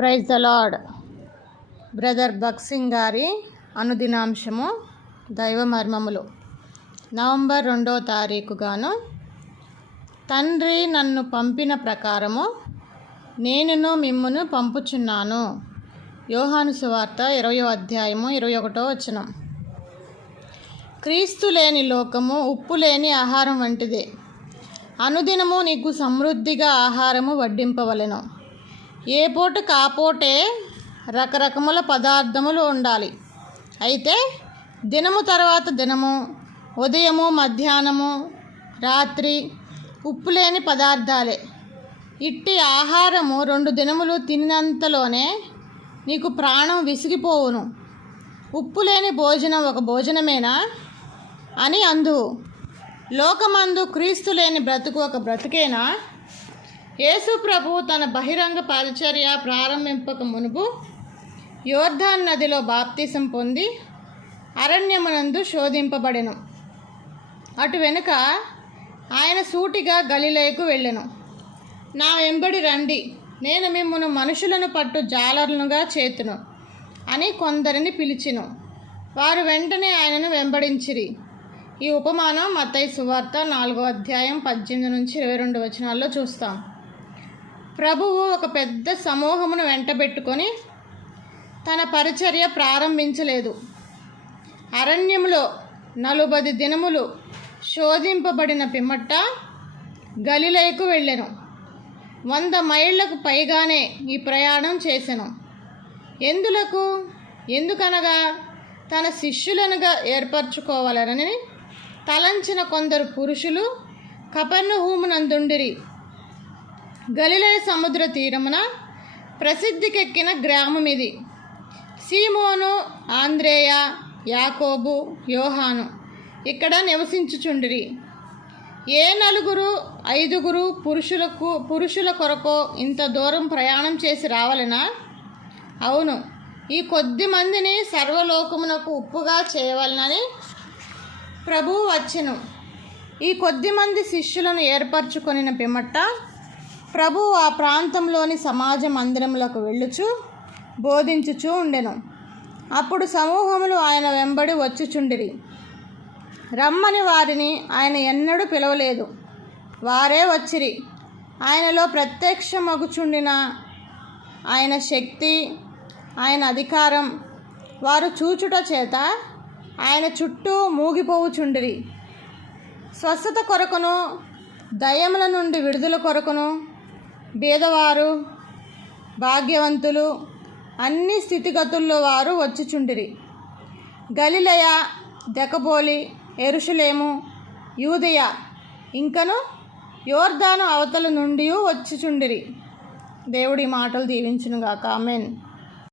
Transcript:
Praise the Lord brother భక్సింగ్ గారి అనుదినాంశము దైవ మర్మములు. నవంబర్ రెండో తారీఖు గాను తండ్రి నన్ను పంపిన ప్రకారము నేనును మిమ్మును పంపుచున్నాను. యోహాను సువార్త ఇరవయో అధ్యాయము ఇరవై ఒకటో వచనం. క్రీస్తు లేని లోకము ఉప్పు లేని ఆహారం వంటిదే. అనుదినము నీకు సమృద్ధిగా ఆహారము వడ్డింపవలెను. ఏ పూట కాపోటే రకరకముల పదార్థములు ఉండాలి. అయితే దినము తర్వాత దినము ఉదయము మధ్యాహ్నము రాత్రి ఉప్పు లేని పదార్థాలే. ఇట్టి ఆహారము రెండు దినములు తిన్నంతలోనే నీకు ప్రాణం విసిగిపోవును. ఉప్పు లేని భోజనం ఒక భోజనమేనా? అని అందు లోకమందు క్రీస్తు లేని బ్రతుకు ఒక బ్రతుకేనా? యేసు ప్రభు తన బహిరంగ పరిచర్య ప్రారంభింపక మునుపు యోర్ధాన్ నదిలో బాప్తిసం పొంది అరణ్యమునందు శోధింపబడెను. అటు వెనుక ఆయన సూటిగా గలిలయకు వెళ్ళెను. నా వెంబడి రండి నేను మిమ్మను మనుషులను పట్టు జాలర్లుగా చేతును అని కొందరిని పిలిచిను. వారు వెంటనే ఆయనను వెంబడించిరి. ఈ ఉపమానం మతై సువార్త నాలుగో అధ్యాయం పద్దెనిమిది నుంచి ఇరవై రెండు వచనాల్లో చూస్తాం. ప్రభువు ఒక పెద్ద సమూహమును వెంటబెట్టుకొని తన పరిచర్య ప్రారంభించలేదు. అరణ్యంలో నలుబది దినములు శోధింపబడిన పిమ్మట్ట గలిలేకు వెళ్ళెను. వంద మైళ్ళకు పైగానే ఈ ప్రయాణం చేశాను ఎందులకు? ఎందుకనగా తన శిష్యులనుగా ఏర్పరచుకోవాలనని తలంచిన కొందరు పురుషులు కపర్ణహూమునందుండిరి గలిలయ సముద్ర తీరమున ప్రసిద్ధికెక్కిన గ్రామం ఇది. సీమోను ఆంద్రేయ యాకోబు యోహాను ఇక్కడ నివసించుచుండిరి. ఏ నలుగురు ఐదుగురు పురుషులకు పురుషుల కొరకు ఇంత దూరం ప్రయాణం చేసి రావాలనా? అవును ఈ కొద్ది మందిని సర్వలోకమునకు ఉప్పుగా చేయవలనని ప్రభువు వచ్చెను. ఈ కొద్ది మంది శిష్యులను ఏర్పరచుకొనిన పిమ్మట ప్రభు ఆ ప్రాంతంలోని సమాజ మందిరములకు వెళ్ళుచు బోధించుచూ ఉండెను. అప్పుడు సమూహములు ఆయన వెంబడి వచ్చుచుండిరి. రమ్మని వారిని ఆయన ఎన్నడూ పిలవలేదు. వారే వచ్చిరి. ఆయనలో ప్రత్యక్షమగుచుండిన ఆయన శక్తి ఆయన అధికారం వారు చూచుట చేత ఆయన చుట్టూ మూగిపోవుచుండిరి. స్వస్థత కొరకును దయముల నుండి విడుదల కొరకును బీదవారు భాగ్యవంతులు అన్ని స్థితిగతుల్లో వారు వచ్చుచుండిరి. గలిలయ దెకపోలి ఎరుషులేము యూదయ ఇంకను యోర్ధాను అవతల నుండి వచ్చుచుండిరి. దేవుడి మాటలు దీవించునుగాక. ఆమెన్.